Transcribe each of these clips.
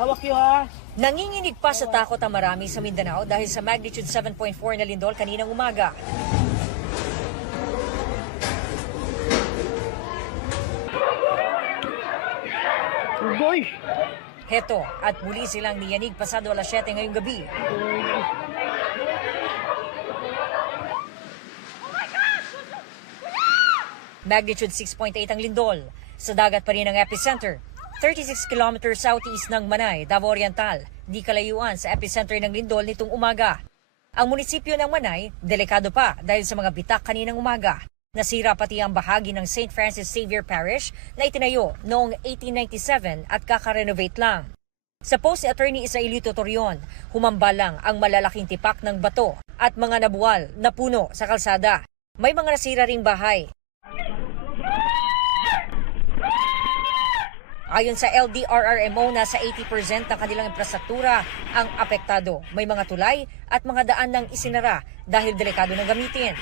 Hawak yun ha. Nanginginig pa sa takot ang marami sa Mindanao dahil sa magnitude 7.4 na lindol kaninang umaga. Boy! Heto, at muli silang niyanig pasado alas 7 ngayong gabi. Magnitude 6.8 ang lindol. Sa dagat pa rin ang epicenter. 36 kilometers southeast ng Manay, Davao Oriental. Di kalayuan sa epicenter ng lindol nitong umaga. Ang munisipyo ng Manay, delikado pa dahil sa mga bitak kaninang umaga. Nasira pati ang bahagi ng St. Francis Xavier Parish na itinayo noong 1897 at kakarenovate lang. Sa post ni Attorney Isailito Torion, humamba lang ang malalaking tipak ng bato at mga nabuwal na puno sa kalsada. May mga nasira ring bahay. Ayon sa LDRRMO, nasa 80% ng kanilang infrastruktura ang apektado. May mga tulay at mga daan ng isinara dahil delikado ng gamitin.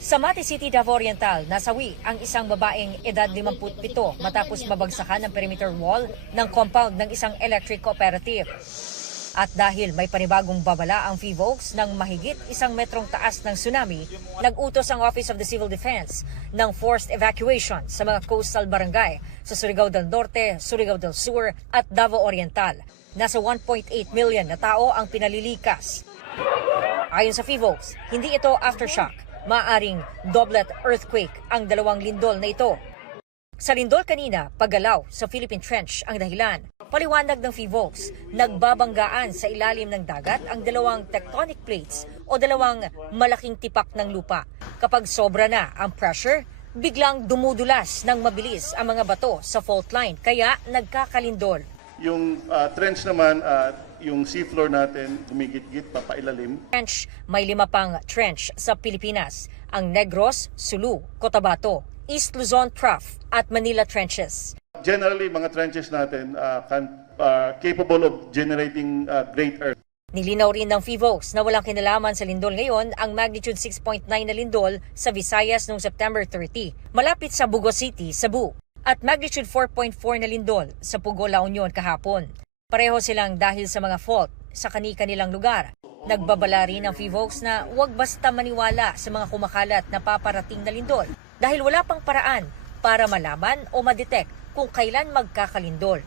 Sa Mati City, Davao Oriental, nasawi ang isang babaeng edad 57 matapos mabagsakan ng perimeter wall ng compound ng isang electric cooperative. At dahil may panibagong babala ang FIVOLCS ng mahigit 1 metrong taas ng tsunami, nag-utos ang Office of the Civil Defense ng forced evacuation sa mga coastal barangay sa Surigao del Norte, Surigao del Sur at Davao Oriental. Nasa 1.8 million na tao ang pinalilikas. Ayon sa FIVOLCS, hindi ito aftershock. Maaring doublet earthquake ang dalawang lindol na ito. Sa lindol kanina, paggalaw sa Philippine Trench ang dahilan. Paliwanag ng FIVOLCS, nagbabanggaan sa ilalim ng dagat ang dalawang tectonic plates o dalawang malaking tipak ng lupa. Kapag sobra na ang pressure, biglang dumudulas ng mabilis ang mga bato sa fault line, kaya nagkakalindol. Yung trench naman, yung seafloor natin, gumigit-git, papailalim. Trench, may 5 pang trench sa Pilipinas, ang Negros, Sulu, Cotabato, East Luzon Trough at Manila Trenches. Generally, mga trenches natin capable of generating great earth. Nilinaw rin ng FIVOLCS na walang kinalaman sa lindol ngayon ang magnitude 6.9 na lindol sa Visayas noong September 30, malapit sa Bugo City, Cebu, at magnitude 4.4 na lindol sa Pugo, La Union kahapon. Pareho silang dahil sa mga fault sa kani-kanilang lugar. Nagbabala rin ng FIVOLCS na huwag basta maniwala sa mga kumakalat na paparating na lindol dahil wala pang paraan para malaman o madetect kung kailan magkakalindol.